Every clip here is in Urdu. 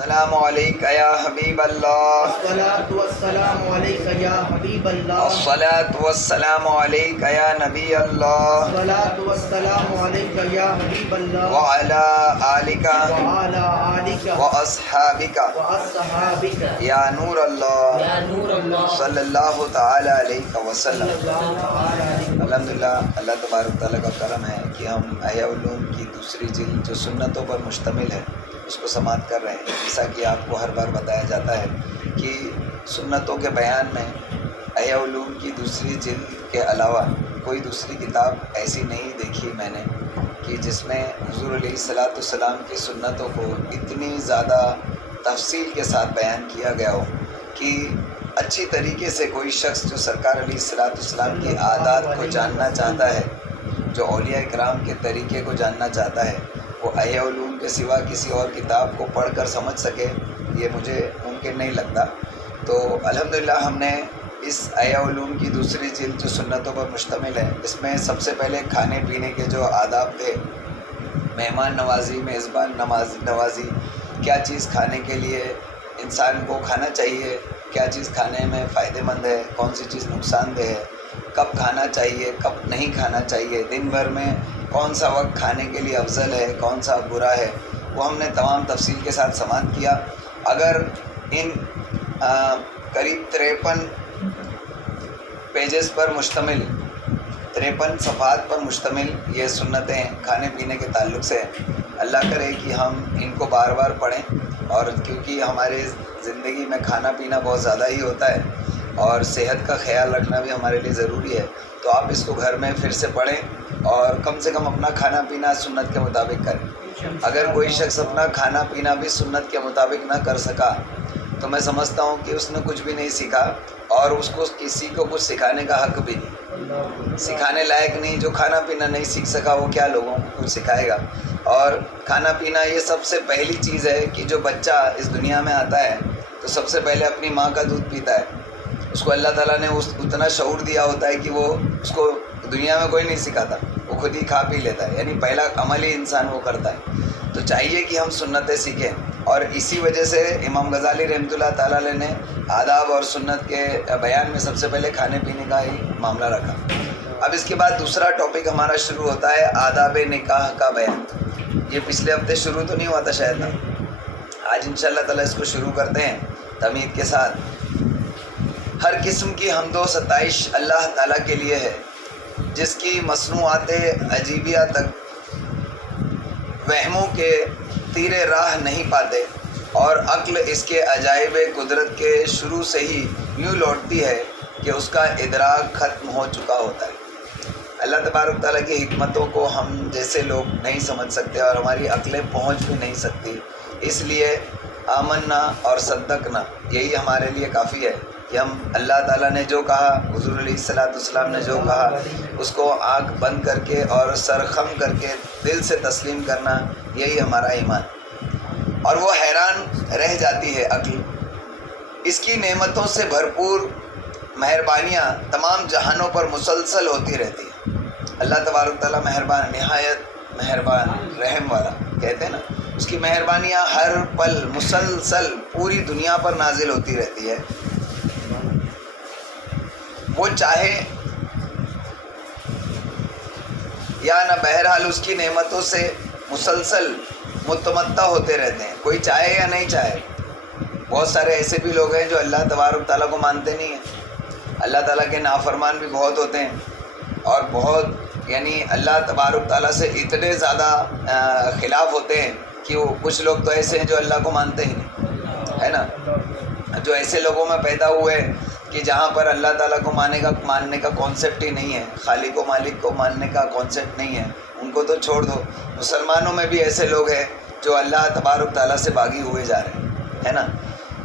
السلام علیکم یا حبیب اللہ، الصلاۃ والسلام علیک یا حبیب اللہ، الصلاۃ والسلام علیک یا نبی اللہ، الصلاۃ والسلام علیک یا حبیب اللہ، وعلی آلک وعلی آلک واصحابک واصحابک یا نور اللہ یا نور اللہ صلی اللہ تعالی علیہ وسلم۔ صلی اللہ تعالی علیہ الحمدللہ، اللہ تبارک تعالیٰ کا کرم ہے کہ ہم احیاء علوم کی دوسری جلد جو سنتوں پر مشتمل ہے اس کو سماعت کر رہے ہیں۔ جیسا کہ آپ کو ہر بار بتایا جاتا ہے کہ سنتوں کے بیان میں احیاء علوم کی دوسری جلد کے علاوہ کوئی دوسری کتاب ایسی نہیں دیکھی میں نے کہ جس میں حضور علیہ الصلاۃ والسلام کی سنتوں کو اتنی زیادہ تفصیل کے ساتھ بیان کیا گیا ہو کہ اچھی طریقے سے کوئی شخص جو سرکار علیہ الصلاۃ والسلام کی عادات کو جاننا چاہتا ہے، جو اولیاء کرام کے طریقے کو جاننا چاہتا ہے، وہ احیاء علوم کے سوا کسی اور کتاب کو پڑھ کر سمجھ سکے، یہ مجھے ممکن نہیں لگتا۔ تو الحمدللہ ہم نے اس احیاء علوم کی دوسری جلد جو سنتوں پر مشتمل ہے، اس میں سب سے پہلے کھانے پینے کے جو آداب تھے، مہمان نوازی، میزبان نوازی، کیا چیز کھانے کے لیے انسان کو کھانا چاہیے، کیا چیز کھانے میں فائدہ مند ہے، کون سی چیز نقصان دہ ہے، کب کھانا چاہیے، کب نہیں کھانا چاہیے، دن بھر میں کون سا وقت کھانے کے لیے افضل ہے، کون سا برا ہے، وہ ہم نے تمام تفصیل کے ساتھ سماعت کیا۔ اگر ان قریب 53 پیجز پر مشتمل، 53 صفحات پر مشتمل یہ سنتیں کھانے پینے کے تعلق سے، اللہ کرے کہ ہم ان کو بار بار پڑھیں، اور کیونکہ ہمارے زندگی میں کھانا پینا بہت زیادہ ہی ہوتا ہے اور صحت کا خیال رکھنا بھی ہمارے لیے ضروری ہے، تو آپ اس کو گھر میں پھر سے پڑھیں اور کم سے کم اپنا کھانا پینا سنت کے مطابق کریں۔ اگر کوئی شخص اپنا کھانا پینا بھی سنت کے مطابق نہ کر سکا تو میں سمجھتا ہوں کہ اس نے کچھ بھی نہیں سیکھا، اور اس کو کسی کو کچھ سکھانے کا حق بھی نہیں، سکھانے لائق نہیں۔ جو کھانا پینا نہیں سیکھ سکا وہ کیا لوگوں کو کچھ سکھائے گا؟ اور کھانا پینا یہ سب سے پہلی چیز ہے کہ جو بچہ اس دنیا میں آتا ہے تو سب سے پہلے اپنی ماں کا دودھ پیتا ہے۔ اس کو اللہ تعالیٰ نے اتنا شعور دیا ہوتا ہے کہ وہ اس کو دنیا میں کوئی نہیں سکھاتا، وہ خود ہی کھا پی لیتا ہے، یعنی پہلا عمل ہی انسان وہ کرتا ہے۔ تو چاہیے کہ ہم سنتیں سیکھیں، اور اسی وجہ سے امام غزالی رحمۃ اللہ تعالیٰ علیہ نے آداب اور سنت کے بیان میں سب سے پہلے کھانے پینے کا ہی معاملہ رکھا۔ اب اس کے بعد دوسرا ٹاپک ہمارا شروع ہوتا ہے آداب نکاح کا بیان۔ یہ پچھلے ہفتے شروع تو نہیں ہوا تھا شاید نا، آج انشاءاللہ تعالیٰ اس کو شروع کرتے ہیں تمہید کے ساتھ۔ ہر قسم کی حمد و ستائش اللہ تعالیٰ کے لیے ہے، جس کی مصنوعات عجیبیہ تک وہموں کے تیرے راہ نہیں پاتے، اور عقل اس کے عجائب قدرت کے شروع سے ہی یوں لوٹتی ہے کہ اس کا ادراک ختم ہو چکا ہوتا ہے۔ اللہ تبارک تعالیٰ کی حکمتوں کو ہم جیسے لوگ نہیں سمجھ سکتے، اور ہماری عقلیں پہنچ بھی نہیں سکتی، اس لیے آمنا اور صدقنا یہی ہمارے لیے کافی ہے کہ ہم اللہ تعالیٰ نے جو کہا، حضور علیہ الصلاۃ والسلام نے جو کہا، اس کو آنکھ بند کر کے اور سر خم کر کے دل سے تسلیم کرنا، یہی ہمارا ایمان۔ اور وہ حیران رہ جاتی ہے عقل، اس کی نعمتوں سے بھرپور مہربانیاں تمام جہانوں پر مسلسل ہوتی رہتی ہیں۔ اللہ تبارک تعالیٰ مہربان، نہایت مہربان، رحم والا کہتے ہیں نا، اس کی مہربانیاں ہر پل مسلسل پوری دنیا پر نازل ہوتی رہتی ہے۔ وہ چاہے یا نہ، بہرحال اس کی نعمتوں سے مسلسل متمتع ہوتے رہتے ہیں، کوئی چاہے یا نہیں چاہے۔ بہت سارے ایسے بھی لوگ ہیں جو اللہ تبارک تعالیٰ کو مانتے نہیں ہیں، اللہ تعالیٰ کے نافرمان بھی بہت ہوتے ہیں، اور بہت یعنی اللہ تبارک تعالیٰ سے اتنے زیادہ خلاف ہوتے ہیں کہ وہ کچھ لوگ تو ایسے ہیں جو اللہ کو مانتے ہی نہیں، ہے نا، جو ایسے لوگوں میں پیدا ہوئے کہ جہاں پر اللہ تعالیٰ کو ماننے کا کانسیپٹ ہی نہیں ہے، خالق و مالک کو ماننے کا کانسیپٹ نہیں ہے، ان کو تو چھوڑ دو۔ مسلمانوں میں بھی ایسے لوگ ہیں جو اللہ تبارک تعالیٰ سے باغی ہوئے جا رہے ہیں، ہے نا۔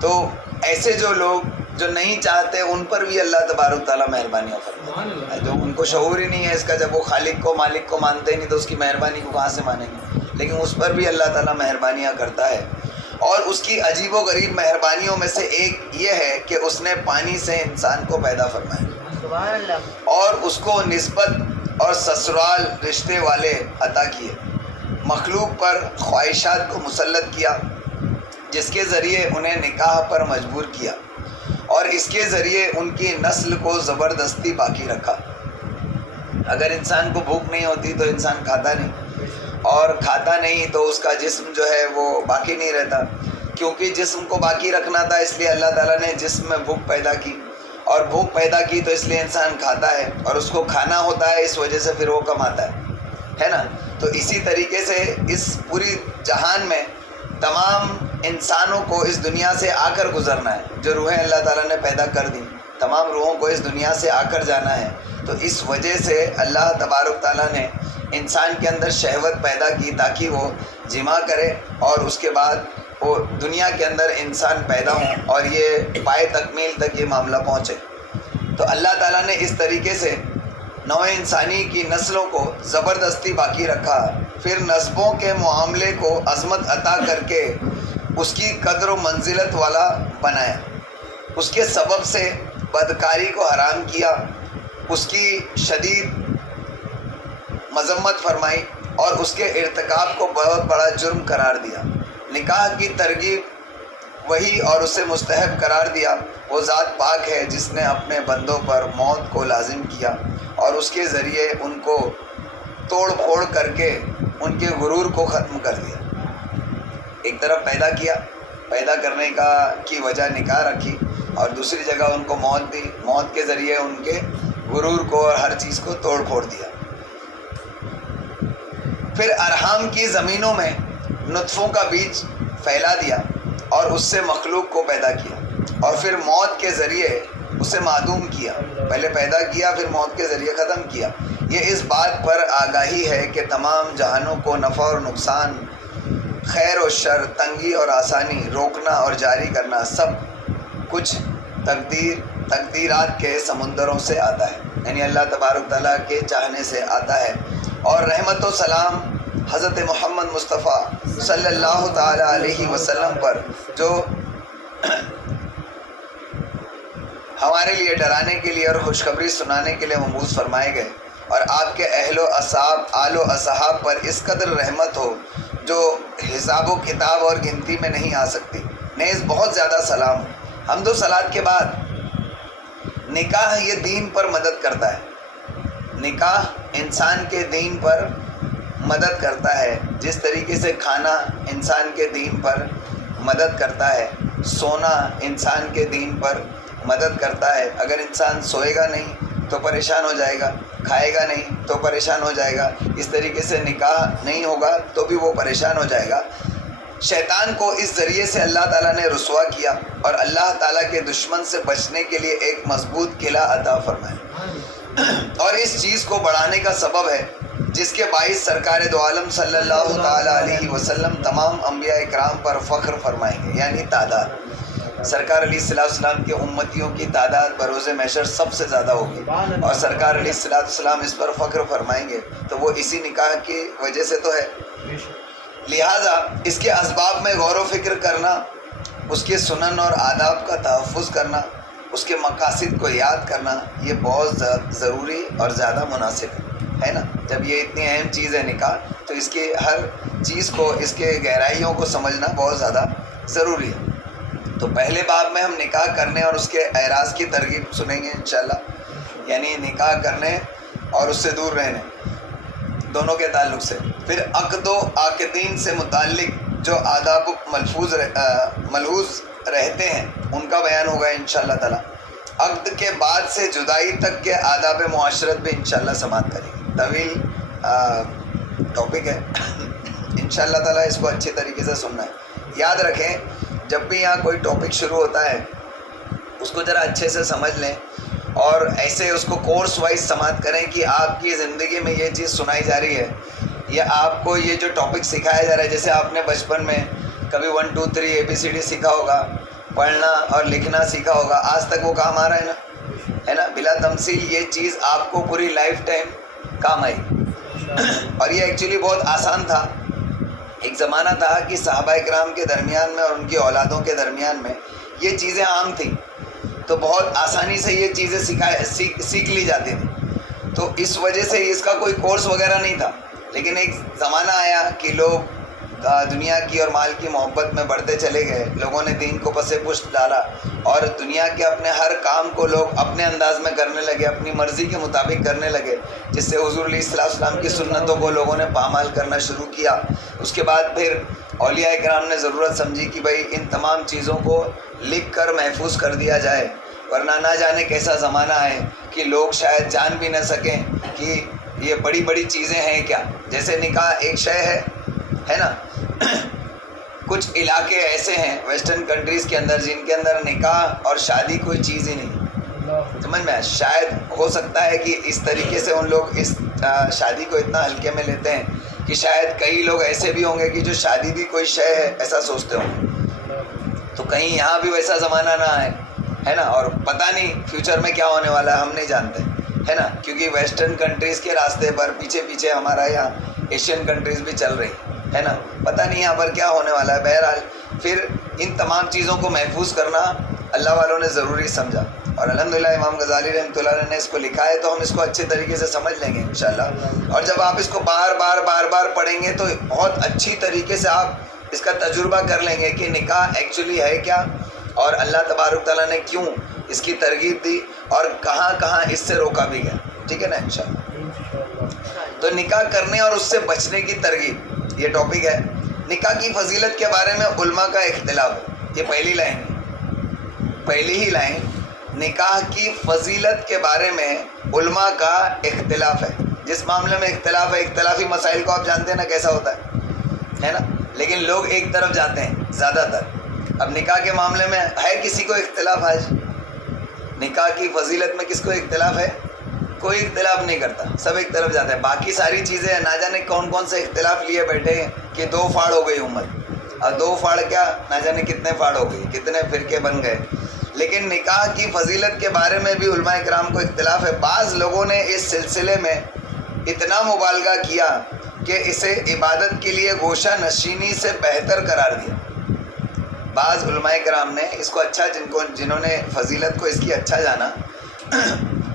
تو ایسے جو لوگ جو نہیں چاہتے ان پر بھی اللہ تبارک تعالیٰ مہربانیاں فرماتا ہے، جو ان کو شعور ہی نہیں ہے اس کا، جب وہ خالق کو مالک کو مانتے ہی نہیں تو اس کی مہربانی کو کہاں سے مانیں گے، لیکن اس پر بھی اللہ تعالیٰ مہربانیاں کرتا ہے۔ اور اس کی عجیب و غریب مہربانیوں میں سے ایک یہ ہے کہ اس نے پانی سے انسان کو پیدا فرمایا، اور اس کو نسبت اور سسرال رشتے والے عطا کیے، مخلوق پر خواہشات کو مسلط کیا، جس کے ذریعے انہیں نکاح پر مجبور کیا اور اس کے ذریعے ان کی نسل کو زبردستی باقی رکھا۔ اگر انسان کو بھوک نہیں ہوتی تو انسان کھاتا نہیں، اور کھاتا نہیں تو اس کا جسم جو ہے وہ باقی نہیں رہتا، کیونکہ جسم کو باقی رکھنا تھا اس لیے اللہ تعالیٰ نے جسم میں بھوک پیدا کی، اور بھوک پیدا کی تو اس لیے انسان کھاتا ہے، اور اس کو کھانا ہوتا ہے اس وجہ سے پھر وہ کماتا ہے نا۔ تو اسی طریقے سے اس پوری جہان میں تمام انسانوں کو اس دنیا سے آ کر گزرنا ہے، جو روحیں اللہ تعالیٰ نے پیدا کر دی تمام روحوں کو اس دنیا سے آ کر جانا ہے۔ تو اس وجہ سے اللہ تبارک تعالیٰ نے انسان کے اندر شہوت پیدا کی تاکہ وہ جمع کرے اور اس کے بعد وہ دنیا کے اندر انسان پیدا ہوں اور یہ پائے تکمیل تک یہ معاملہ پہنچے۔ تو اللہ تعالیٰ نے اس طریقے سے نوع انسانی کی نسلوں کو زبردستی باقی رکھا، پھر نسبوں کے معاملے کو عظمت عطا کر کے اس کی قدر و منزلت والا بنایا، اس کے سبب سے بدکاری کو حرام کیا، اس کی شدید مذمت فرمائی اور اس کے ارتکاب کو بہت بڑا جرم قرار دیا۔ نکاح کی ترغیب وہی اور اسے مستحب قرار دیا وہ ذات پاک ہے جس نے اپنے بندوں پر موت کو لازم کیا اور اس کے ذریعے ان کو توڑ پھوڑ کر کے ان کے غرور کو ختم کر دیا۔ ایک طرف پیدا کیا، پیدا کرنے کی وجہ نکاح رکھی، اور دوسری جگہ ان کو موت دی، موت کے ذریعے ان کے غرور کو اور ہر چیز کو توڑ پھوڑ دیا۔ پھر ارحام کی زمینوں میں نطفوں کا بیج پھیلا دیا اور اس سے مخلوق کو پیدا کیا، اور پھر موت کے ذریعے اسے معدوم کیا، پہلے پیدا کیا پھر موت کے ذریعے ختم کیا۔ یہ اس بات پر آگاہی ہے کہ تمام جہانوں کو نفع اور نقصان، خیر و شر، تنگی اور آسانی، روکنا اور جاری کرنا سب کچھ تقدیرات کے سمندروں سے آتا ہے، یعنی اللہ تبارک تعالیٰ کے چاہنے سے آتا ہے۔ اور رحمت و سلام حضرت محمد مصطفیٰ صلی اللہ تعالیٰ علیہ وسلم پر جو ہمارے لیے ڈرانے کے لیے اور خوشخبری سنانے کے لیے مبعوث فرمائے گئے، اور آپ کے اہل و آل و اصحاب پر اس قدر رحمت ہو جو حساب و کتاب اور گنتی میں نہیں آ سکتی، نیز بہت زیادہ سلام ہو۔ حمد و صلات کے بعد نکاح یہ دین پر مدد کرتا ہے، نکاح انسان کے دین پر مدد کرتا ہے، جس طریقے سے کھانا انسان کے دین پر مدد کرتا ہے، سونا انسان کے دین پر مدد کرتا ہے۔ اگر انسان سوئے گا نہیں تو پریشان ہو جائے گا، کھائے گا نہیں تو پریشان ہو جائے گا، اس طریقے سے نکاح نہیں ہوگا تو بھی وہ پریشان ہو جائے گا۔ شیطان کو اس ذریعے سے اللہ تعالیٰ نے رسوا کیا اور اللہ تعالیٰ کے دشمن سے بچنے کے لیے ایک مضبوط قلعہ عطا فرمایا، اور اس چیز کو بڑھانے کا سبب ہے جس کے باعث سرکار دو عالم صلی اللہ تعالیٰ علیہ وسلم تمام انبیاء اکرام پر فخر فرمائیں گے، یعنی تعداد۔ سرکار علیہ السلام کے امتیوں کی تعداد بروز محشر سب سے زیادہ ہوگی، اور سرکار علیہ السلام اس پر فخر فرمائیں گے، تو وہ اسی نکاح کی وجہ سے تو ہے۔ لہٰذا اس کے اسباب میں غور و فکر کرنا، اس کے سنن اور آداب کا تحفظ کرنا، اس کے مقاصد کو یاد کرنا، یہ بہت ضروری اور زیادہ مناسب ہے نا۔ جب یہ اتنی اہم چیز ہے نکاح، تو اس کی ہر چیز کو، اس کے گہرائیوں کو سمجھنا بہت زیادہ ضروری ہے۔ تو پہلے باب میں ہم نکاح کرنے اور اس کے اعراض کی ترغیب سنیں گے انشاءاللہ، یعنی نکاح کرنے اور اس سے دور رہنے دونوں کے تعلق سے۔ پھر عقد و عاقدین سے متعلق جو آداب ملحوظ رہتے ہیں ان کا بیان ہوگا انشاءاللہ تعالی۔ عقد کے بعد سے جدائی تک کے آداب معاشرت بھی انشاءاللہ سماعت کریں گے، طویل ٹاپک ہے انشاءاللہ تعالی، اس کو اچھے طریقے سے سننا ہے۔ یاد رکھیں جب بھی یہاں کوئی ٹاپک شروع ہوتا ہے اس کو ذرا اچھے سے سمجھ لیں، اور ایسے اس کو کورس وائز سماعت کریں کہ آپ کی زندگی میں یہ چیز سنائی جا رہی ہے، یا آپ کو یہ جو ٹاپک سکھایا جا رہا ہے، جیسے آپ نے بچپن میں کبھی 1 2 3 ABCD سیکھا ہوگا، پڑھنا اور لکھنا سیکھا ہوگا، آج تک وہ کام آ رہا ہے نا، بلا تمثیل یہ چیز آپ کو پوری لائف ٹائم کام آئی۔ اور یہ ایکچولی بہت آسان تھا۔ ایک زمانہ تھا کہ صحابہ اکرام کے درمیان میں اور ان کی اولادوں کے درمیان میں یہ چیزیں عام تھیں، تو بہت آسانی سے یہ چیزیں سیکھ لی جاتی تھیں، تو اس وجہ سے اس کا کوئی کورس وغیرہ نہیں تھا۔ لیکن ایک زمانہ آیا کہ لوگ دنیا کی اور مال کی محبت میں بڑھتے چلے گئے، لوگوں نے دین کو پس پشت ڈالا اور دنیا کے اپنے ہر کام کو لوگ اپنے انداز میں کرنے لگے، اپنی مرضی کے مطابق کرنے لگے، جس سے حضور علیہ السلام کی سنتوں کو لوگوں نے پامال کرنا شروع کیا۔ اس کے بعد پھر اولیاء کرام نے ضرورت سمجھی کہ بھائی ان تمام چیزوں کو لکھ کر محفوظ کر دیا جائے، ورنہ نہ جانے کیسا زمانہ ہے کہ لوگ شاید جان بھی نہ سکیں کہ یہ بڑی بڑی چیزیں ہیں کیا۔ جیسے نکاح ایک شے ہے نا، کچھ علاقے ایسے ہیں ویسٹرن کنٹریز کے اندر جن کے اندر نکاح اور شادی کوئی چیز ہی نہیں، سمجھ میں شاید ہو سکتا ہے کہ اس طریقے سے ان لوگ اس شادی کو اتنا ہلکے میں لیتے ہیں کہ شاید کئی لوگ ایسے بھی ہوں گے کہ جو شادی بھی کوئی شے ہے ایسا سوچتے ہوں گے۔ تو کہیں یہاں بھی ویسا زمانہ نہ آئے، ہے نا، اور پتہ نہیں فیوچر میں کیا ہونے والا ہے، ہم نہیں جانتے، ہے نا، کیونکہ ویسٹرن کنٹریز کے راستے پر پیچھے پیچھے ہمارا یہاں ایشین کنٹریز بھی چل رہی ہے نا، پتہ نہیں یہاں پر کیا ہونے والا ہے۔ بہرحال پھر ان تمام چیزوں کو محفوظ کرنا اللہ والوں نے ضروری سمجھا، اور الحمدللہ امام غزالی رحمۃ اللہ علیہ نے اس کو لکھا ہے، تو ہم اس کو اچھے طریقے سے سمجھ لیں گے انشاءاللہ۔ اور جب آپ اس کو بار بار پڑھیں گے تو بہت اچھی طریقے سے آپ اس کا تجربہ کر لیں گے کہ نکاح ایکچولی ہے کیا، اور اللہ تبارک تعالیٰ نے کیوں اس کی ترغیب دی اور کہاں کہاں اس سے روکا بھی گیا، ٹھیک ہے نا انشاءاللہ۔ تو نکاح کرنے اور اس سے بچنے کی ترغیب، یہ ٹاپک ہے۔ نکاح کی فضیلت کے بارے میں علماء کا اختلاف ہے، یہ پہلی لائن ہے، پہلی ہی لائن، نکاح کی فضیلت کے بارے میں علماء کا اختلاف ہے۔ جس معاملے میں اختلاف ہے، اختلافی مسائل کو آپ جانتے ہیں نا کیسا ہوتا ہے نا، لیکن لوگ ایک طرف جاتے ہیں زیادہ تر۔ اب نکاح کے معاملے میں ہے کسی کو اختلاف؟ آج نکاح کی فضیلت میں کس کو اختلاف ہے؟ کوئی اختلاف نہیں کرتا، سب ایک طرف جاتے ہیں۔ باقی ساری چیزیں نہ جانے کون کون سے اختلاف لیے بیٹھے ہیں کہ دو پھاڑ ہو گئی امت، اور دو پھاڑ کیا نہ جانے کتنے پھاڑ ہو گئی، کتنے فرقے بن گئے۔ لیکن نکاح کی فضیلت کے بارے میں بھی علماء کرام کو اختلاف ہے۔ بعض لوگوں نے اس سلسلے میں اتنا مبالغہ کیا کہ اسے عبادت کے لیے گوشہ نشینی سے بہتر قرار دیا۔ بعض علماء کرام نے اس کو اچھا، جنہوں نے فضیلت کو اس کی اچھا جانا،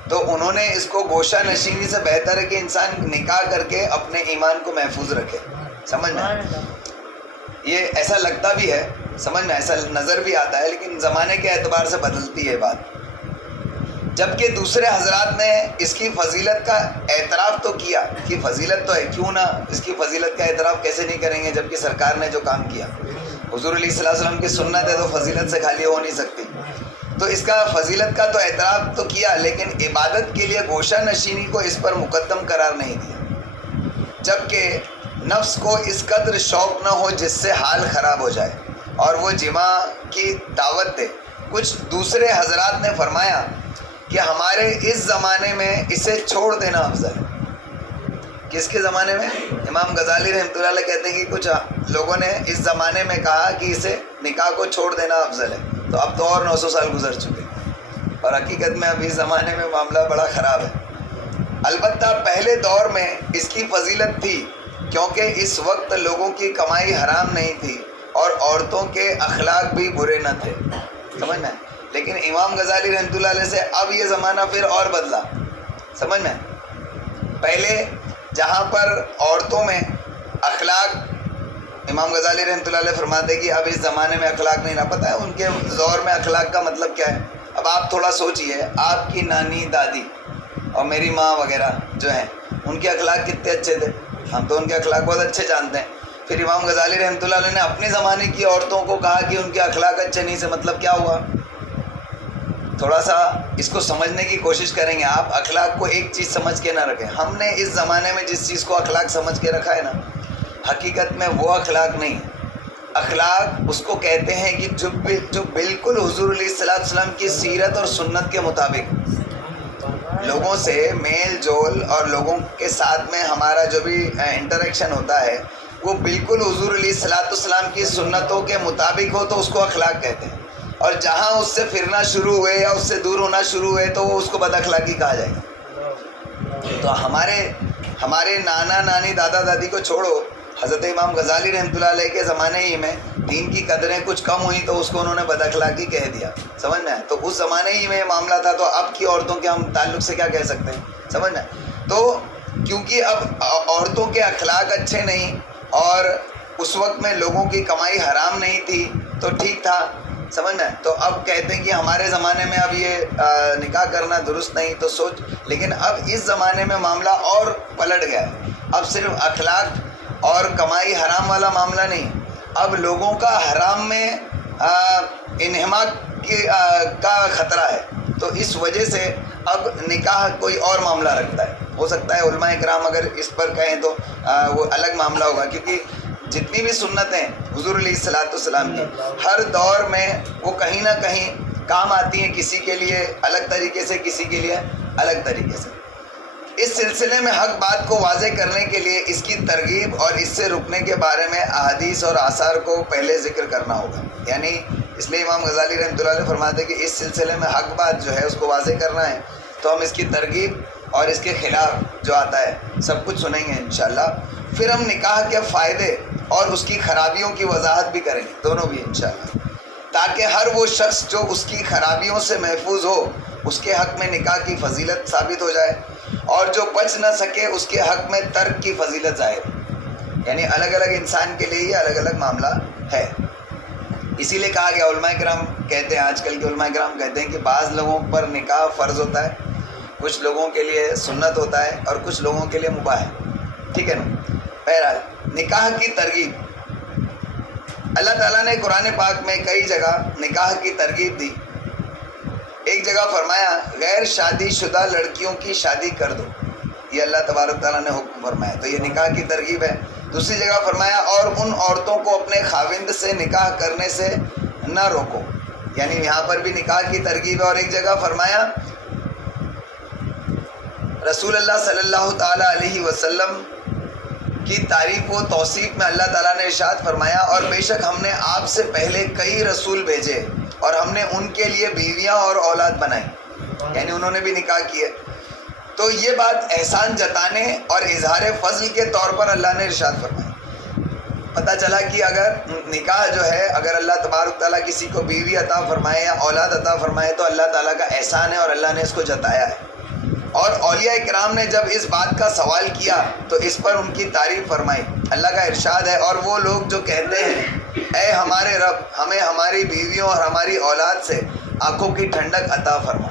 تو انہوں نے اس کو گوشہ نشینی سے بہتر ہے کہ انسان نکاح کر کے اپنے ایمان کو محفوظ رکھے۔ سمجھ میں یہ ایسا لگتا بھی ہے، سمجھ میں ایسا نظر بھی آتا ہے، لیکن زمانے کے اعتبار سے بدلتی ہے بات۔ جبکہ دوسرے حضرات نے اس کی فضیلت کا اعتراف تو کیا کہ فضیلت تو ہے، کیوں نہ اس کی فضیلت کا اعتراف کیسے نہیں کریں گے جبکہ سرکار نے جو کام کیا، حضور علیہ السلام کی سنت ہے تو فضیلت سے خالی ہو نہیں سکتی۔ تو اس کا فضیلت کا تو اعتراف تو کیا، لیکن عبادت کے لیے گوشہ نشینی کو اس پر مقدم قرار نہیں دیا، جبکہ نفس کو اس قدر شوق نہ ہو جس سے حال خراب ہو جائے اور وہ جماع کی دعوت دے۔ کچھ دوسرے حضرات نے فرمایا کہ ہمارے اس زمانے میں اسے چھوڑ دینا افضل ہے۔ کس کے زمانے میں؟ امام غزالی رحمۃ اللہ علیہ کہتے ہیں کہ کچھ لوگوں نے اس زمانے میں کہا کہ اسے نکاح کو چھوڑ دینا افضل ہے، تو اب تو اور 900 سال گزر چکے، اور حقیقت میں اب اس زمانے میں معاملہ بڑا خراب ہے۔ البتہ پہلے دور میں اس کی فضیلت تھی، کیونکہ اس وقت لوگوں کی کمائی حرام نہیں تھی اور عورتوں کے اخلاق بھی برے نہ تھے، سمجھ میں۔ لیکن امام غزالی رحمۃ اللہ علیہ سے اب یہ زمانہ پھر اور بدلا، سمجھ میں۔ پہلے جہاں پر عورتوں میں اخلاق، امام غزالی رحمۃ اللہ علیہ فرماتے کہ اب اس زمانے میں اخلاق نہیں نہ، پتہ ہے ان کے دور میں اخلاق کا مطلب کیا ہے؟ اب آپ تھوڑا سوچئے، آپ کی نانی دادی اور میری ماں وغیرہ جو ہیں ان کے اخلاق کتنے اچھے تھے، ہم تو ان کے اخلاق بہت اچھے جانتے ہیں۔ پھر امام غزالی رحمۃ اللہ علیہ نے اپنے زمانے کی عورتوں کو کہا کہ ان کے اخلاق اچھے نہیں، سے مطلب کیا ہوا؟ تھوڑا سا اس کو سمجھنے کی کوشش کریں گے آپ، اخلاق کو ایک چیز سمجھ کے نہ رکھیں۔ ہم نے اس زمانے میں جس چیز کو اخلاق سمجھ کے رکھا ہے نا، حقیقت میں وہ اخلاق نہیں۔ اخلاق اس کو کہتے ہیں کہ جو بالکل حضور علیہ السلام کی سیرت اور سنت کے مطابق لوگوں سے میل جول اور لوگوں کے ساتھ میں ہمارا جو بھی انٹریکشن ہوتا ہے وہ بالکل حضور علیہ السلام کی سنتوں کے مطابق ہو تو اس کو اخلاق کہتے ہیں، اور جہاں اس سے پھرنا شروع ہوئے یا اس سے دور ہونا شروع ہوئے تو وہ اس کو بد اخلاقی کہا جائے گا۔ تو ہمارے نانا نانی دادا دادی کو چھوڑو، حضرت امام غزالی رحمۃ اللہ علیہ کے زمانے ہی میں دین کی قدریں کچھ کم ہوئیں تو اس کو انہوں نے بد اخلاقی کہہ دیا، سمجھ میں۔ تو اس زمانے ہی میں معاملہ تھا، تو اب کی عورتوں کے ہم تعلق سے کیا کہہ سکتے ہیں، سمجھ میں۔ تو کیونکہ اب عورتوں کے اخلاق اچھے نہیں اور اس وقت میں لوگوں کی کمائی حرام نہیں تھی تو ٹھیک تھا، سمجھ میں؟ تو اب کہتے ہیں کہ ہمارے زمانے میں اب یہ نکاح کرنا درست نہیں، تو سوچ، لیکن اب اس زمانے میں معاملہ اور پلٹ گیا ہے۔ اب صرف اخلاق اور کمائی حرام والا معاملہ نہیں، اب لوگوں کا حرام میں انہماک کا خطرہ ہے، تو اس وجہ سے اب نکاح کوئی اور معاملہ رکھتا ہے۔ ہو سکتا ہے علماء کرام اگر اس پر کہیں تو وہ الگ معاملہ ہوگا، کیونکہ جتنی بھی سنتیں حضور علیہ الصلوۃ والسلام کی ہر دور میں وہ کہیں نہ کہیں کام آتی ہیں، کسی کے لیے الگ طریقے سے، کسی کے لیے الگ طریقے سے۔ اس سلسلے میں حق بات کو واضح کرنے کے لیے اس کی ترغیب اور اس سے رکنے کے بارے میں احادیث اور آثار کو پہلے ذکر کرنا ہوگا۔ یعنی اس لیے امام غزالی رحمۃ اللہ علیہ فرماتے ہیں کہ اس سلسلے میں حق بات جو ہے اس کو واضح کرنا ہے، تو ہم اس کی ترغیب اور اس کے خلاف جو آتا ہے سب کچھ سنیں گے انشاءاللہ۔ پھر ہم نکاح کے فائدے اور اس کی خرابیوں کی وضاحت بھی کریں گے، دونوں بھی انشاءاللہ، تاکہ ہر وہ شخص جو اس کی خرابیوں سے محفوظ ہو اس کے حق میں نکاح کی فضیلت ثابت ہو جائے، اور جو بچ نہ سکے اس کے حق میں ترک کی فضیلت ظاہر ہو۔ یعنی الگ الگ انسان کے لیے یہ الگ الگ معاملہ ہے۔ اسی لیے کہا گیا، علماء کرام کہتے ہیں، آج کل کے علماء کرام کہتے ہیں کہ بعض لوگوں پر نکاح فرض ہوتا ہے، کچھ لوگوں کے لیے سنت ہوتا ہے، اور کچھ لوگوں کے لیے مباح ہے، ٹھیک ہے نا؟ بہرحال نکاح کی ترغیب، اللہ تعالیٰ نے قرآن پاک میں کئی جگہ نکاح کی ترغیب دی۔ ایک جگہ فرمایا غیر شادی شدہ لڑکیوں کی شادی کر دو، یہ اللہ تبارک تعالیٰ نے حکم فرمایا، تو یہ نکاح کی ترغیب ہے۔ دوسری جگہ فرمایا اور ان عورتوں کو اپنے خاوند سے نکاح کرنے سے نہ روکو، یعنی یہاں پر بھی نکاح کی ترغیب ہے۔ اور ایک جگہ فرمایا رسول اللہ صلی اللہ تعالیٰ علیہ وسلم کی تعریف و توصیف میں اللہ تعالیٰ نے ارشاد فرمایا اور بے شک ہم نے آپ سے پہلے کئی رسول بھیجے اور ہم نے ان کے لیے بیویاں اور اولاد بنائی، یعنی انہوں نے بھی نکاح کیے۔ تو یہ بات احسان جتانے اور اظہار فضل کے طور پر اللہ نے ارشاد فرمایا۔ پتہ چلا کہ اگر نکاح جو ہے، اگر اللہ تبارک تعالیٰ کسی کو بیوی عطا فرمائے یا اولاد عطا فرمائے تو اللہ تعالیٰ کا احسان ہے اور اللہ نے اس کو جتایا ہے۔ اور اولیاء کرام نے جب اس بات کا سوال کیا تو اس پر ان کی تعریف فرمائی۔ اللہ کا ارشاد ہے اور وہ لوگ جو کہتے ہیں اے ہمارے رب ہمیں ہماری بیویوں اور ہماری اولاد سے آنکھوں کی ٹھنڈک عطا فرما،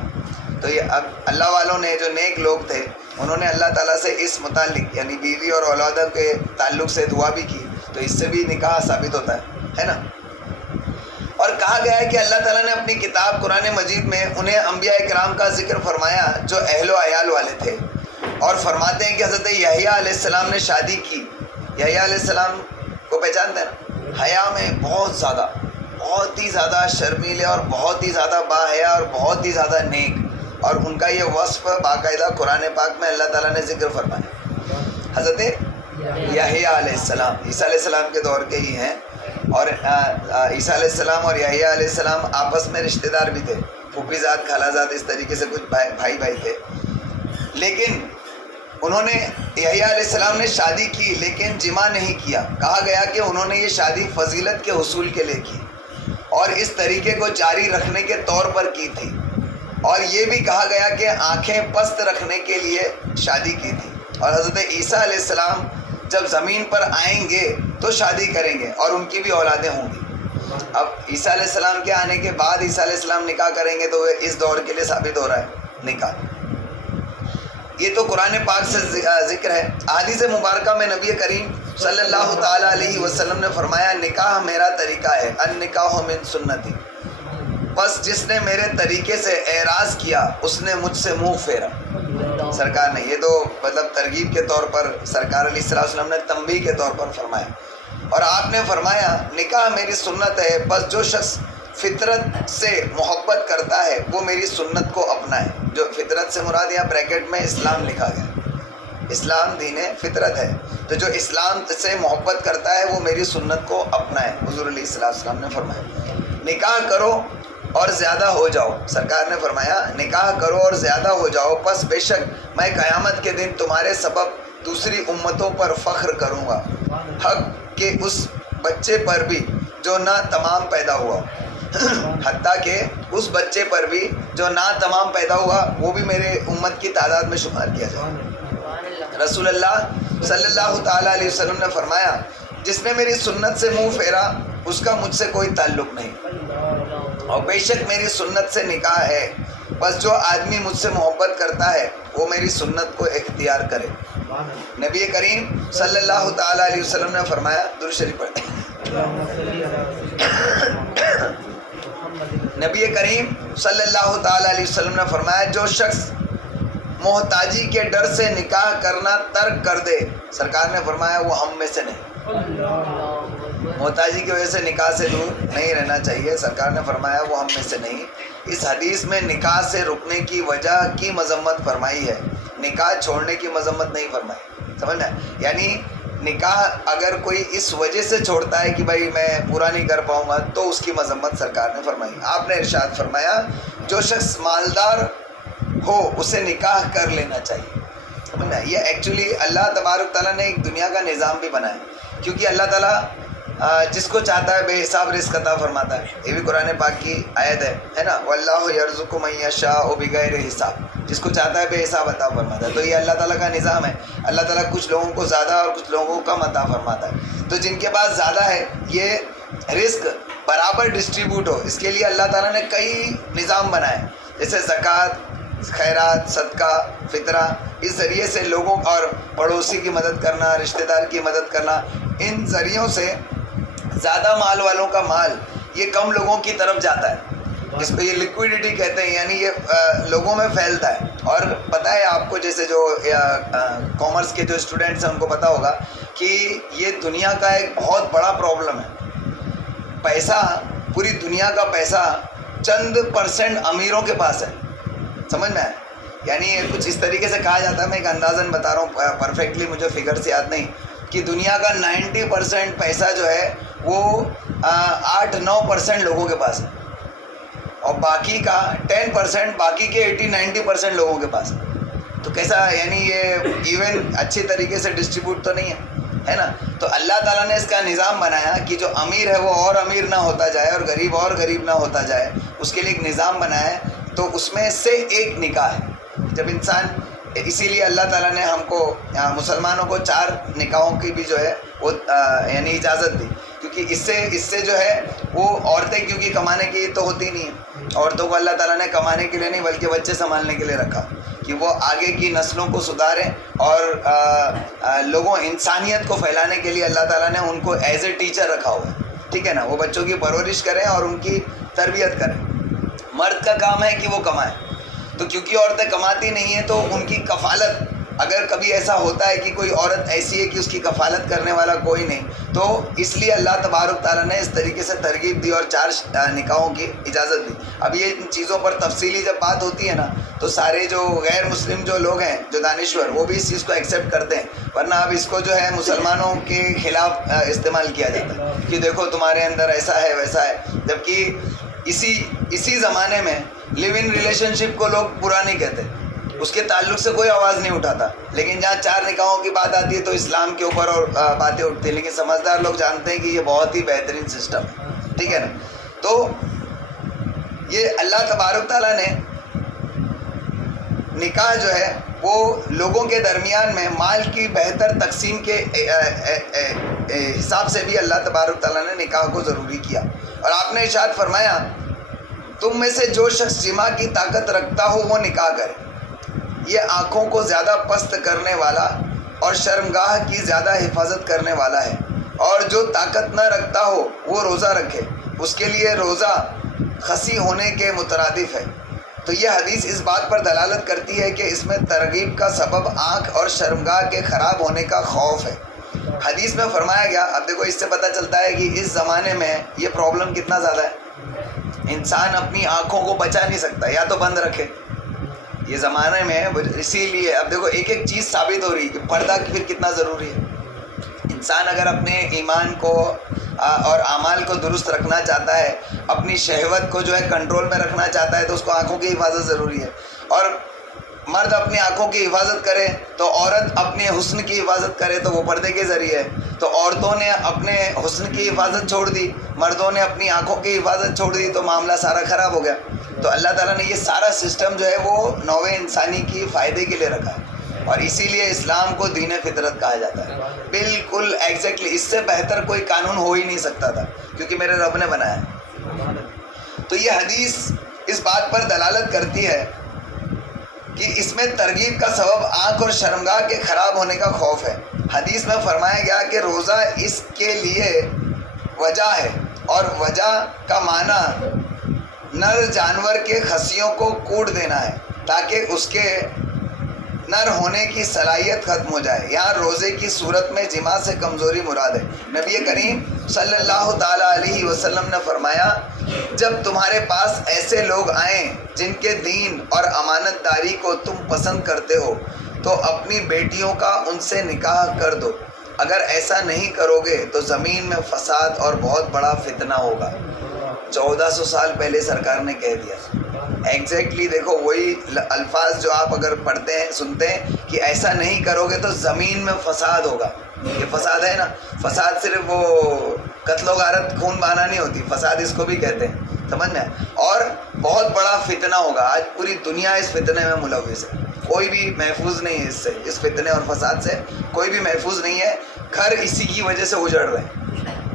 تو یہ اب اللہ والوں نے جو نیک لوگ تھے انہوں نے اللہ تعالیٰ سے اس متعلق یعنی بیوی اور اولادوں کے تعلق سے دعا بھی کی، تو اس سے بھی نکاح ثابت ہوتا ہے نا۔ اور کہا گیا ہے کہ اللہ تعالیٰ نے اپنی کتاب قرآن مجید میں انہیں انبیاء کرام کا ذکر فرمایا جو اہل و عیال والے تھے، اور فرماتے ہیں کہ حضرت یحییٰ علیہ السلام نے شادی کی۔ یحییٰ علیہ السلام کو پہچانتے ہیں نا؟ حیا میں بہت ہی زیادہ شرمیلے اور بہت ہی زیادہ باحیا اور بہت ہی زیادہ نیک، اور ان کا یہ وصف باقاعدہ قرآن پاک میں اللہ تعالیٰ نے ذکر فرمایا۔ حضرت یحییٰ علیہ السلام عیسیٰ علیہ السلام کے دور کے ہی ہیں، اور عیسیٰ علیہ السلام اور یحییٰ علیہ السلام آپس میں رشتہ دار بھی تھے، پھوپھی زاد خالہ زاد اس طریقے سے کچھ بھائی تھے۔ لیکن انہوں نے یحییٰ علیہ السلام نے شادی کی لیکن جمع نہیں کیا۔ کہا گیا کہ انہوں نے یہ شادی فضیلت کے حصول کے لیے کی اور اس طریقے کو جاری رکھنے کے طور پر کی تھی، اور یہ بھی کہا گیا کہ آنکھیں پست رکھنے کے لیے شادی کی تھی، اور حضرت عیسیٰ علیہ السلام جب زمین پر آئیں گے تو شادی کریں گے اور ان کی بھی اولادیں ہوں گی۔ اب عیسیٰ علیہ السلام کے آنے کے بعد عیسیٰ علیہ السلام نکاح کریں گے تو وہ اس دور کے لیے ثابت ہو رہا ہے نکاح۔ یہ تو قرآن پاک سے ذکر ہے۔ احادیث مبارکہ میں نبی کریم صلی اللہ تعالیٰ علیہ وسلم نے فرمایا نکاح میرا طریقہ ہے، النکاح من سنتی، بس جس نے میرے طریقے سے اعراض کیا اس نے مجھ سے منہ پھیرا۔ سرکار نے یہ تو مطلب ترغیب کے طور پر سرکار علیہ الصلوۃ والسلام نے تنبیہ کے طور پر فرمایا، اور آپ نے فرمایا نکاح میری سنت ہے، بس جو شخص فطرت سے محبت کرتا ہے وہ میری سنت کو اپنائے۔ جو فطرت سے مراد یہاں بریکٹ میں اسلام لکھا گیا، اسلام دین فطرت ہے، تو جو اسلام سے محبت کرتا ہے وہ میری سنت کو اپنائے، حضور علیہ الصلوۃ والسلام نے فرمایا۔ نکاح کرو اور زیادہ ہو جاؤ، سرکار نے فرمایا نکاح کرو اور زیادہ ہو جاؤ، پس بے شک میں قیامت کے دن تمہارے سبب دوسری امتوں پر فخر کروں گا، حق کہ اس بچے پر بھی جو ناتمام پیدا ہوا، حتیٰ کہ اس بچے پر بھی جو ناتمام پیدا ہوا وہ بھی میرے امت کی تعداد میں شمار کیا جائے۔ رسول اللہ صلی اللہ تعالیٰ علیہ وسلم نے فرمایا جس نے میری سنت سے منہ پھیرا اس کا مجھ سے کوئی تعلق نہیں، اور بے شک میری سنت سے نکاح ہے، بس جو آدمی مجھ سے محبت کرتا ہے وہ میری سنت کو اختیار کرے۔ نبی کریم صلی اللہ تعالیٰ علیہ وسلم نے فرمایا، درود شریف پڑھیں۔ نبی کریم صلی اللہ تعالیٰ علیہ وسلم نے فرمایا، جو شخص محتاجی کے ڈر سے نکاح کرنا ترک کر دے، سرکار نے فرمایا وہ ہم میں سے نہیں۔ محتاجی کی وجہ سے نکاح سے دور نہیں رہنا چاہیے، سرکار نے فرمایا وہ ہم میں سے نہیں۔ اس حدیث میں نکاح سے رکنے کی وجہ کی مذمت فرمائی ہے، نکاح چھوڑنے کی مذمت نہیں فرمائی، سمجھنا ہے؟ یعنی نکاح اگر کوئی اس وجہ سے چھوڑتا ہے کہ بھائی میں پورا نہیں کر پاؤں گا تو اس کی مذمت سرکار نے فرمائی۔ آپ نے ارشاد فرمایا جو شخص مالدار ہو اسے نکاح کر لینا چاہیے، سمجھنا ہے؟ یہ ایکچولی اللہ تبارک تعالیٰ نے ایک دنیا کا نظام بھی بنایا، کیونکہ اللہ تعالیٰ جس کو چاہتا ہے بے حساب رزق عطا فرماتا ہے۔ یہ بھی قرآن پاک کی آیت ہے نا، وَاللَّهُ يَرْزُقُ مَن يَشَاءُ بِغَيْرِ حساب، جس کو چاہتا ہے بے حساب عطا فرماتا ہے۔ تو یہ اللہ تعالیٰ کا نظام ہے، اللہ تعالیٰ کچھ لوگوں کو زیادہ اور کچھ لوگوں کو کم عطا فرماتا ہے۔ تو جن کے پاس زیادہ ہے یہ رزق برابر ڈسٹریبیوٹ ہو، اس کے لیے اللہ تعالیٰ نے کئی نظام بنائے، جیسے زکوٰۃ، خیرات، صدقہ، فطرہ، اس ذریعے سے لوگوں اور پڑوسی کی مدد کرنا، رشتہ دار کی مدد کرنا، ان ذریعوں سے زیادہ مال والوں کا مال یہ کم لوگوں کی طرف جاتا ہے، جس کو یہ لیکویڈیٹی کہتے ہیں، یعنی یہ لوگوں میں پھیلتا ہے۔ اور پتہ ہے آپ کو، جیسے جو کامرس کے جو اسٹوڈنٹس ہیں ان کو پتہ ہوگا کہ یہ دنیا کا ایک بہت بڑا پرابلم ہے۔ پیسہ، پوری دنیا کا پیسہ چند % امیروں کے پاس ہے، سمجھ میں ہے؟ یعنی کچھ اس طریقے سے کہا جاتا ہے، میں ایک اندازاً بتا رہا ہوں، پرفیکٹلی مجھے فگرز یاد نہیں، کہ دنیا کا 90% پیسہ جو ہے وہ 8-9% لوگوں کے پاس ہے، اور باقی کا 10%، باقی کے 80-90% لوگوں کے پاس تو کیسا، یعنی یہ ایون اچھی طریقے سے ڈسٹریبیوٹ تو نہیں ہے نا؟ تو اللہ تعالیٰ نے اس کا نظام بنایا کہ جو امیر ہے وہ اور امیر نہ ہوتا جائے اور غریب نہ ہوتا جائے، اس کے لیے ایک نظام بنایا ہے۔ تو اس میں سے ایک نکاح ہے، جب انسان، اسی لیے اللہ تعالیٰ نے ہم کو مسلمانوں کو 4 نکاحوں کی بھی جو ہے وہ یعنی اجازت دی، کیونکہ اس سے جو ہے وہ عورتیں، کیونکہ کمانے کی تو ہوتی نہیں ہیں، عورتوں کو اللہ تعالیٰ نے کمانے کے لیے نہیں بلکہ بچے سنبھالنے کے لیے رکھا، کہ وہ آگے کی نسلوں کو سدھاریں، اور لوگوں انسانیت کو پھیلانے کے لیے اللہ تعالیٰ نے ان کو ایز اے ٹیچر رکھا ہوا ہے، ٹھیک ہے نا؟ وہ بچوں کی پرورش کریں اور ان کی تربیت کریں۔ مرد کا کام ہے کہ وہ کمائیں، تو کیونکہ عورتیں کماتی نہیں ہیں تو ان کی کفالت، اگر کبھی ایسا ہوتا ہے کہ کوئی عورت ایسی ہے کہ اس کی کفالت کرنے والا کوئی نہیں، تو اس لیے اللہ تبارک تعالیٰ نے اس طریقے سے ترغیب دی اور 4 نکاحوں کی اجازت دی۔ اب یہ ان چیزوں پر تفصیلی جب بات ہوتی ہے نا، تو سارے جو غیر مسلم جو لوگ ہیں، جو دانشور، وہ بھی اس چیز کو ایکسیپٹ کرتے ہیں، ورنہ اب اس کو جو ہے مسلمانوں کے خلاف استعمال کیا جاتا ہے کہ دیکھو تمہارے اندر ایسا ہے ویسا ہے، جبکہ اسی زمانے میں لیو ان ریلیشن شپ کو لوگ برا نہیں کہتے، اس کے تعلق سے کوئی آواز نہیں اٹھاتا، لیکن جہاں 4 نکاحوں کی بات آتی ہے تو اسلام کے اوپر اور باتیں اٹھتی ہیں، لیکن سمجھدار لوگ جانتے ہیں کہ یہ بہت ہی بہترین سسٹم ہے، ٹھیک ہے نا؟ تو یہ اللہ تبارک تعالیٰ نے نکاح جو ہے وہ لوگوں کے درمیان میں مال کی بہتر تقسیم کے حساب سے بھی اللہ تبارک تعالیٰ نے نکاح کو ضروری کیا، اور آپ نے ارشاد فرمایا تم میں سے جو شخص جماع کی طاقت رکھتا ہو وہ نکاح کرے، یہ آنکھوں کو زیادہ پست کرنے والا اور شرمگاہ کی زیادہ حفاظت کرنے والا ہے، اور جو طاقت نہ رکھتا ہو وہ روزہ رکھے، اس کے لیے روزہ خسی ہونے کے مترادف ہے۔ تو یہ حدیث اس بات پر دلالت کرتی ہے کہ اس میں ترغیب کا سبب آنکھ اور شرمگاہ کے خراب ہونے کا خوف ہے۔ حدیث میں فرمایا گیا، اب دیکھو اس سے پتہ چلتا ہے کہ اس زمانے میں یہ پرابلم کتنا زیادہ ہے، انسان اپنی آنکھوں کو بچا نہیں سکتا، یا تو بند رکھے، یہ زمانے میں اسی لیے اب دیکھو ایک چیز ثابت ہو رہی ہے کہ پردہ پھر کتنا ضروری ہے۔ انسان اگر اپنے ایمان کو اور اعمال کو درست رکھنا چاہتا ہے، اپنی شہوت کو جو ہے کنٹرول میں رکھنا چاہتا ہے، تو اس کو آنکھوں کی حفاظت ضروری ہے، اور مرد اپنی آنکھوں کی حفاظت کرے تو عورت اپنے حسن کی حفاظت کرے تو وہ پردے کے ذریعے ہے۔ تو عورتوں نے اپنے حسن کی حفاظت چھوڑ دی، مردوں نے اپنی آنکھوں کی حفاظت چھوڑ دی، تو معاملہ سارا خراب ہو گیا۔ تو اللہ تعالیٰ نے یہ سارا سسٹم جو ہے وہ نوع انسانی کی فائدے کے لیے رکھا ہے، اور اسی لیے اسلام کو دین فطرت کہا جاتا ہے. بالکل ایگزیکٹلی اس سے بہتر کوئی قانون ہو ہی نہیں سکتا تھا کیونکہ میرے رب نے بنایا ہے. تو یہ حدیث اس بات پر دلالت کرتی ہے کہ اس میں ترغیب کا سبب آنکھ اور شرمگاہ کے خراب ہونے کا خوف ہے. حدیث میں فرمایا گیا کہ روزہ اس کے لیے وجہ ہے، اور وجہ کا معنی نر جانور کے خصیوں کو کوٹ دینا ہے تاکہ اس کے نر ہونے کی صلاحیت ختم ہو جائے. یہاں روزے کی صورت میں جماع سے کمزوری مراد ہے. نبی کریم صلی اللہ تعالیٰ علیہ وسلم نے فرمایا جب تمہارے پاس ایسے لوگ آئیں جن کے دین اور امانت داری کو تم پسند کرتے ہو تو اپنی بیٹیوں کا ان سے نکاح کر دو. اگر ایسا نہیں کرو گے تو زمین میں فساد اور بہت بڑا فتنہ ہوگا. 1400 سال پہلے سرکار نے کہہ دیا. ایگزیکٹلی دیکھو وہی الفاظ جو آپ اگر پڑھتے ہیں سنتے ہیں کہ ایسا نہیں کرو گے تو زمین میں فساد ہوگا. یہ فساد ہے نا، فساد صرف وہ قتل و غارت خون بہانا نہیں ہوتی، فساد اس کو بھی کہتے ہیں، سمجھ میں. اور بہت بڑا فتنہ ہوگا. آج پوری دنیا اس فتنے میں ملوث ہے، کوئی بھی محفوظ نہیں ہے اس سے، اس فتنے اور فساد سے کوئی بھی محفوظ نہیں ہے. گھر اسی کی وجہ سے اجڑ رہے ہیں،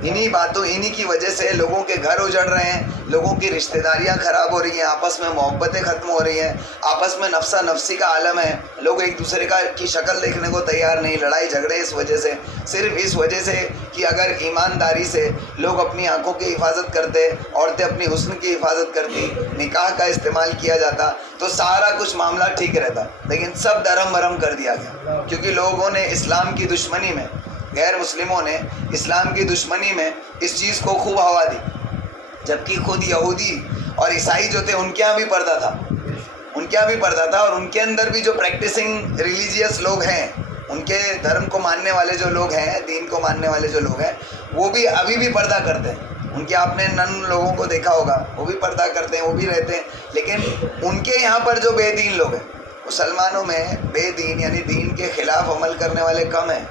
انہی کی وجہ سے لوگوں کے گھر اجڑ رہے ہیں، لوگوں کی رشتہ داریاں خراب ہو رہی ہیں، آپس میں محبتیں ختم ہو رہی ہیں، آپس میں نفسا نفسی کا عالم ہے. لوگ ایک دوسرے کی شکل دیکھنے کو تیار نہیں. لڑائی جھگڑے اس وجہ سے، صرف اس وجہ سے کہ اگر ایمانداری سے لوگ اپنی آنکھوں کی حفاظت کرتے، عورتیں اپنی حسن کی حفاظت کرتی، نکاح کا استعمال کیا جاتا تو سارا کچھ معاملہ ٹھیک رہتا. لیکن سب درم برم کر دیا گیا کیونکہ لوگوں نے اسلام کی دشمنی میں، غیر مسلموں نے اسلام کی دشمنی میں اس چیز کو خوب ہوا دی. جبکہ خود یہودی اور عیسائی جو تھے ان کے یہاں بھی پردہ تھا، اور ان کے اندر بھی جو پریکٹسنگ ریلیجیس لوگ ہیں، ان کے دھرم کو ماننے والے جو لوگ ہیں، دین کو ماننے والے جو لوگ ہیں، وہ بھی ابھی بھی پردہ کرتے ہیں. ان کے آپ نے نن لوگوں کو دیکھا ہوگا، وہ بھی پردہ کرتے ہیں، وہ بھی رہتے ہیں. لیکن ان کے یہاں پر جو بے دین لوگ ہیں، مسلمانوں میں بے دین یعنی دین کے خلاف عمل کرنے والے کم ہیں.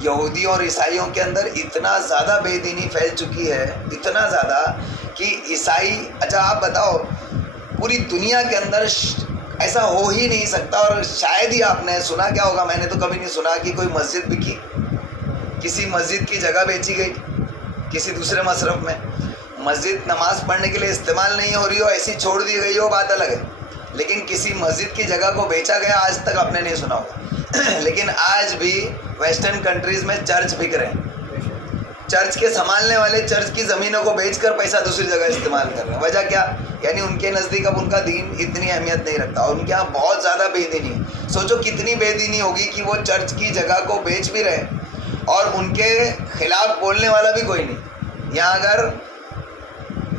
یہودی اور عیسائیوں کے اندر اتنا زیادہ بے دینی پھیل چکی ہے، اتنا زیادہ کہ عیسائی، اچھا آپ بتاؤ پوری دنیا کے اندر ایسا ہو ہی نہیں سکتا. اور شاید ہی آپ نے سنا کیا ہوگا، میں نے تو کبھی نہیں سنا کہ کوئی مسجد بکی، کسی مسجد کی جگہ بیچی گئی کسی دوسرے مصرف میں. مسجد نماز پڑھنے کے لیے استعمال نہیں ہو رہی ہو، ایسی چھوڑ دی گئی ہو، بات الگ ہے. لیکن کسی مسجد کی جگہ کو بیچا گیا آج تک آپ نے نہیں سنا ہوگا. لیکن آج بھی ویسٹرن کنٹریز میں چرچ بک رہے ہیں. چرچ کے سنبھالنے والے چرچ کی زمینوں کو بیچ کر پیسہ دوسری جگہ استعمال کر رہے ہیں. وجہ کیا؟ یعنی ان کے نزدیک اب ان کا دین اتنی اہمیت نہیں رکھتا، اور ان کے یہاں بہت زیادہ بے دینی ہے. سوچو کتنی بے دینی ہوگی کہ وہ چرچ کی جگہ کو بیچ بھی رہے اور ان کے خلاف بولنے والا بھی کوئی نہیں. یہاں اگر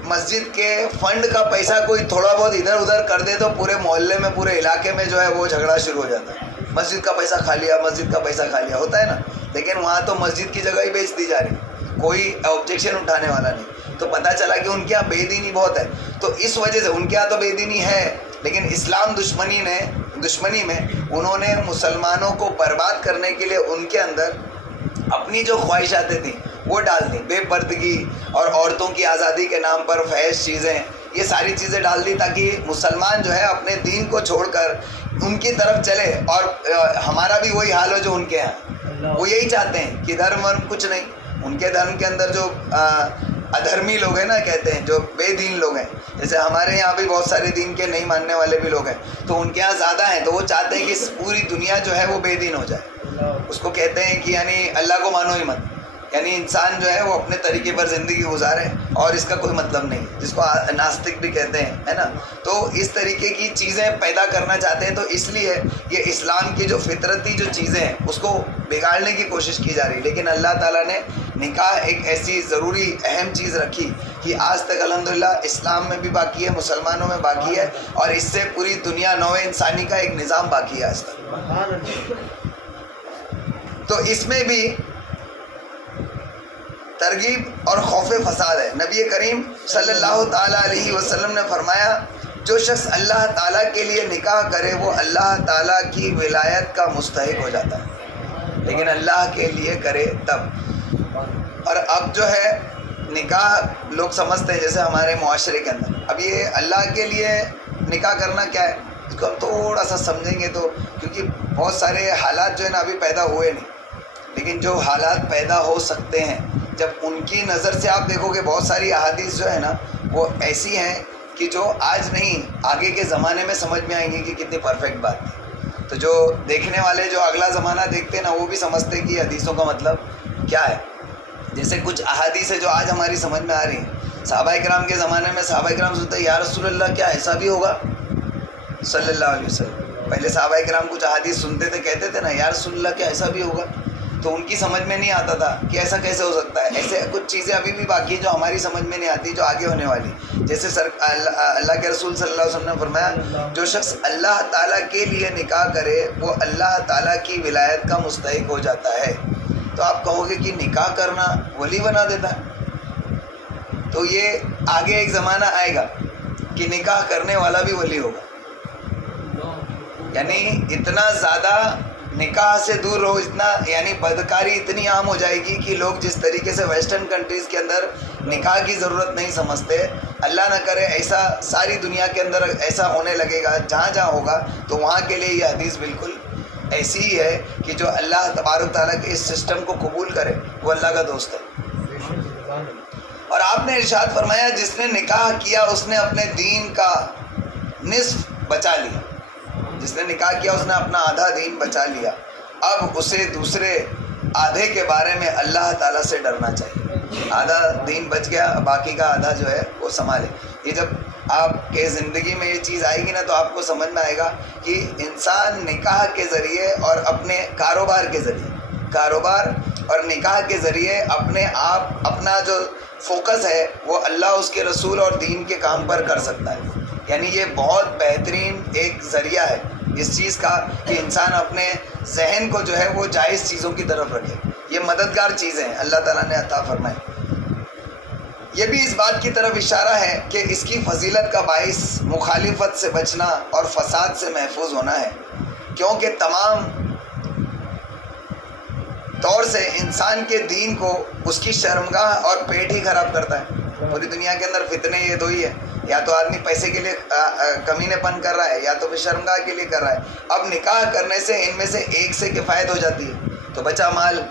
مسجد کے فنڈ کا پیسہ کوئی تھوڑا بہت ادھر ادھر کر دے تو پورے محلے میں، پورے علاقے میں جو ہے وہ جھگڑا شروع ہو جاتا ہے. مسجد کا پیسہ کھا لیا، مسجد کا پیسہ کھا لیا، ہوتا ہے نا. لیکن وہاں تو مسجد کی جگہ ہی بیچ دی جا رہی، کوئی آبجیکشن اٹھانے والا نہیں. تو پتہ چلا کہ ان کے یہاں بے دینی بہت ہے. تو اس وجہ سے ان کے یہاں تو بے دینی ہے، لیکن اسلام دشمنی میں انہوں نے مسلمانوں کو برباد کرنے کے لیے ان کے اندر اپنی جو خواہشاتیں تھیں وہ ڈال دیں. بے پردگی اور عورتوں کی آزادی کے نام پر فحش چیزیں، یہ ساری چیزیں ڈال دی تاکہ مسلمان جو ہے اپنے دین کو چھوڑ کر ان کی طرف چلے. اور ہمارا بھی وہی حال ہو جو ان کے ہیں. وہ یہی چاہتے ہیں کہ دھرم ورم کچھ نہیں. ان کے دھرم کے اندر جو ادھرمی لوگ ہیں نا، کہتے ہیں جو بے دین لوگ ہیں، جیسے ہمارے یہاں بھی بہت سارے دین کے نہیں ماننے والے بھی لوگ ہیں، تو ان کے یہاں زیادہ ہیں. تو وہ چاہتے ہیں کہ پوری دنیا جو ہے وہ بے دین ہو جائے. اس کو کہتے ہیں کہ یعنی اللہ کو مانو ہی مت، یعنی انسان جو ہے وہ اپنے طریقے پر زندگی گزارے اور اس کا کوئی مطلب نہیں، جس کو ناستک بھی کہتے ہیں، ہے نا. تو اس طریقے کی چیزیں پیدا کرنا چاہتے ہیں. تو اس لیے یہ اسلام کی جو فطرتی جو چیزیں ہیں اس کو بگاڑنے کی کوشش کی جا رہی. لیکن اللہ تعالیٰ نے نکاح ایک ایسی ضروری اہم چیز رکھی کہ آج تک الحمدللہ اسلام میں بھی باقی ہے، مسلمانوں میں باقی ہے، اور اس سے پوری دنیا نوع انسانی کا ایک نظام باقی ہے آج تک. تو اس میں بھی ترغیب اور خوف فساد ہے. نبی کریم صلی اللہ تعالیٰ علیہ وسلم نے فرمایا جو شخص اللہ تعالیٰ کے لیے نکاح کرے وہ اللہ تعالیٰ کی ولایت کا مستحق ہو جاتا ہے، لیکن اللہ کے لیے کرے تب. اور اب جو ہے نکاح لوگ سمجھتے ہیں جیسے ہمارے معاشرے کے اندر، اب یہ اللہ کے لیے نکاح کرنا کیا ہے؟ اس کو ہم تھوڑا سا سمجھیں گے تو، کیونکہ بہت سارے حالات جو ہے نا ابھی پیدا ہوئے نہیں، لیکن جو حالات پیدا ہو سکتے ہیں جب ان کی نظر سے آپ دیکھو گے، بہت ساری احادیث جو ہے نا وہ ایسی ہیں کہ جو آج نہیں آگے کے زمانے میں سمجھ میں آئیں گی کہ کتنی پرفیکٹ بات تھی. تو جو دیکھنے والے جو اگلا زمانہ دیکھتے ہیں نا وہ بھی سمجھتے کہ حدیثوں کا مطلب کیا ہے. جیسے کچھ احادیث ہے جو آج ہماری سمجھ میں آ رہی ہیں، صحابہ کرام کے زمانے میں صحابہ کرام سنتے یا رسول اللہ کیا ایسا بھی ہوگا صلی اللہ علیہ وسلم. پہلے صحابہ کرام کچھ احادیث سنتے تھے، کہتے تھے نا یا رسول اللہ کیا ایسا بھی ہوگا، تو ان کی سمجھ میں نہیں آتا تھا کہ ایسا کیسے ہو سکتا ہے. ایسے کچھ چیزیں ابھی بھی باقی ہیں جو ہماری سمجھ میں نہیں آتی، جو آگے ہونے والی. جیسے اللہ کے رسول صلی اللہ علیہ وسلم نے فرمایا جو شخص اللہ تعالیٰ کے لیے نکاح کرے وہ اللہ تعالیٰ کی ولایت کا مستحق ہو جاتا ہے. تو آپ کہو گے کہ نکاح کرنا ولی بنا دیتا ہے، تو یہ آگے ایک زمانہ آئے گا کہ نکاح کرنے والا بھی ولی ہوگا. یعنی اتنا زیادہ نکاح سے دور رہو، اتنا یعنی بدکاری اتنی عام ہو جائے گی کہ لوگ جس طریقے سے ویسٹرن کنٹریز کے اندر نکاح کی ضرورت نہیں سمجھتے، اللہ نہ کرے ایسا ساری دنیا کے اندر ایسا ہونے لگے گا. جہاں جہاں ہوگا تو وہاں کے لیے یہ حدیث بالکل ایسی ہی ہے کہ جو اللہ تبارک تعالیٰ کے اس سسٹم کو قبول کرے وہ اللہ کا دوست ہے. اور آپ نے ارشاد فرمایا جس نے نکاح کیا اس نے اپنے دین کا نصف بچا لیا. جس نے نکاح کیا اس نے اپنا آدھا دین بچا لیا. اب اسے دوسرے آدھے کے بارے میں اللہ تعالیٰ سے ڈرنا چاہیے. آدھا دین بچ گیا، باقی کا آدھا جو ہے وہ سنبھالے. یہ جب آپ کے زندگی میں یہ چیز آئے گی نا تو آپ کو سمجھ میں آئے گا کہ انسان نکاح کے ذریعے اور اپنے کاروبار کے ذریعے، کاروبار اور نکاح کے ذریعے اپنے آپ اپنا جو فوکس ہے وہ اللہ، اس کے رسول اور دین کے کام پر کر سکتا ہے. یعنی یہ بہت بہترین ایک ذریعہ ہے اس چیز کا کہ انسان اپنے ذہن کو جو ہے وہ جائز چیزوں کی طرف رکھے. یہ مددگار چیزیں ہیں اللہ تعالیٰ نے عطا فرمائے. یہ بھی اس بات کی طرف اشارہ ہے کہ اس کی فضیلت کا باعث مخالفت سے بچنا اور فساد سے محفوظ ہونا ہے، کیونکہ تمام طور سے انسان کے دین کو اس کی شرمگاہ اور پیٹ ہی خراب کرتا ہے. پوری دنیا کے اندر فتنے یہ دو ہی ہیں، یا تو آدمی پیسے کے لیے کمینے پن کر رہا ہے یا تو پھر شرمگاہ کے لیے کر رہا ہے. اب نکاح کرنے سے ان میں سے ایک سے کفایت ہو جاتی ہے تو بچا مال،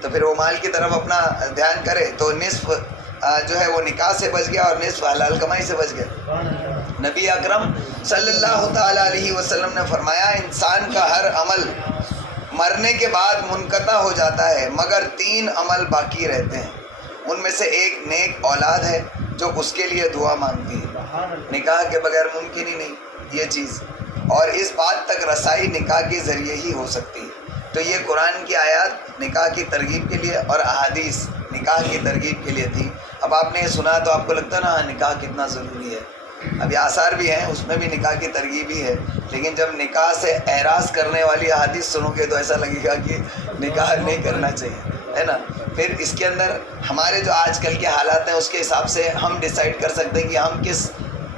تو پھر وہ مال کی طرف اپنا دھیان کرے تو نصف جو ہے وہ نکاح سے بچ گیا اور نصف حلال کمائی سے بچ گیا. نبی اکرم صلی اللہ تعالیٰ علیہ وسلم نے فرمایا انسان کا ہر عمل مرنے کے بعد منقطع ہو جاتا ہے مگر 3 عمل باقی رہتے ہیں. ان میں سے ایک نیک اولاد ہے جو اس کے لیے دعا مانگتی ہے. نکاح کے بغیر ممکن ہی نہیں یہ چیز، اور اس بات تک رسائی نکاح کے ذریعے ہی ہو سکتی ہے. تو یہ قرآن کی آیات نکاح کی ترغیب کے لیے اور احادیث نکاح کی ترغیب کے لیے تھی. اب آپ نے سنا تو آپ کو لگتا ہے نا نکاح کتنا ضروری ہے. اب یہ آثار بھی ہیں، اس میں بھی نکاح کی ترغیب ہی ہے، لیکن جب نکاح سے اعراض کرنے والی احادیث سنو گے تو ایسا لگے گا کہ نکاح نہیں کرنا چاہیے، ہے نا. پھر اس کے اندر ہمارے جو آج کل کے حالات ہیں اس کے حساب سے ہم ڈیسائیڈ کر سکتے ہیں کہ ہم کس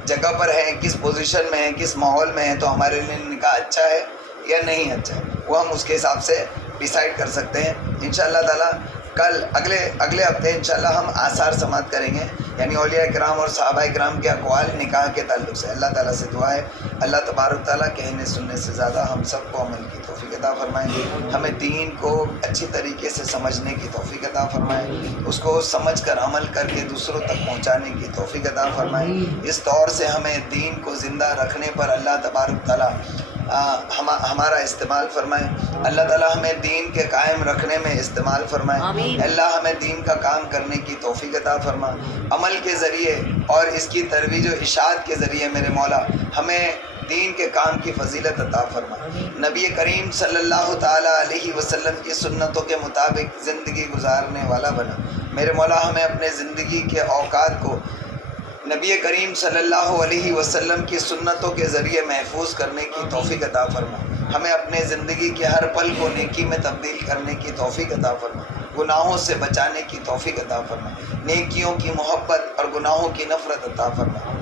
جگہ پر ہیں، کس پوزیشن میں ہیں، کس ماحول میں ہیں، تو ہمارے لیے نکاح اچھا ہے یا نہیں اچھا ہے وہ ہم اس کے حساب سے ڈیسائیڈ کر سکتے ہیں. انشاءاللہ تعالیٰ کل اگلے ہفتے انشاءاللہ ہم آثار سماعت کریں گے، یعنی اولیاء کرام اور صحابہ کرام کے اقوال نکاح کے تعلق سے. اللہ تعالیٰ سے دعا ہے اللہ تبارک تعالیٰ کہنے سننے سے زیادہ ہم سب کو عمل کی توفیق عطا فرمائیں. ہمیں دین کو اچھی طریقے سے سمجھنے کی توفیق عطا فرمائیں، اس کو سمجھ کر عمل کر کے دوسروں تک پہنچانے کی توفیق عطا فرمائیں. اس طور سے ہمیں دین کو زندہ رکھنے پر اللہ تبارک تعالیٰ ہمارا استعمال فرمائے. اللہ تعالیٰ ہمیں دین کے قائم رکھنے میں استعمال فرمائے. اللہ ہمیں دین کا کام کرنے کی توفیق عطا فرما. عمل کے ذریعے اور اس کی ترویج و اشاعت کے ذریعے میرے مولا ہمیں دین کے کام کی فضیلت عطا فرما. نبی کریم صلی اللہ تعالیٰ علیہ وسلم کی سنتوں کے مطابق زندگی گزارنے والا بنا. میرے مولا ہمیں اپنے زندگی کے اوقات کو نبی کریم صلی اللہ علیہ وسلم کی سنتوں کے ذریعے محفوظ کرنے کی توفیق عطا فرما. ہمیں اپنے زندگی کے ہر پل کو نیکی میں تبدیل کرنے کی توفیق عطا فرما. گناہوں سے بچانے کی توفیق عطا فرما. نیکیوں کی محبت اور گناہوں کی نفرت عطا فرما.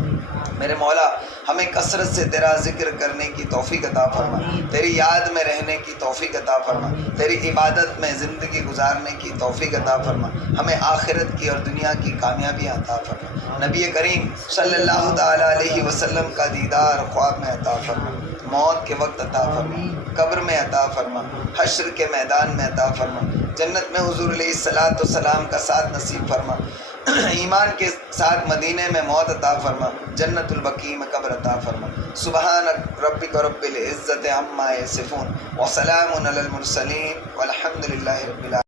میرے مولا ہمیں کثرت سے تیرا ذکر کرنے کی توفیق عطا فرما، تیری یاد میں رہنے کی توفیق عطا فرما، تیری عبادت میں زندگی گزارنے کی توفیق عطا فرما، ہمیں آخرت کی اور دنیا کی کامیابی عطا فرما، نبی کریم صلی اللہ تعالیٰ علیہ وسلم کا دیدار خواب میں عطا فرما، موت کے وقت عطا فرما، قبر میں عطا فرما، حشر کے میدان میں عطا فرما، جنت میں حضور علیہ السلام کا ساتھ نصیب فرما، ایمان کے ساتھ مدینے میں موت عطا فرما، جنت البقیع میں قبر عطا فرما۔ سبحان ربک رب العزت عما یصفون وسلام علی المرسلین والحمد للہ رب العالمین۔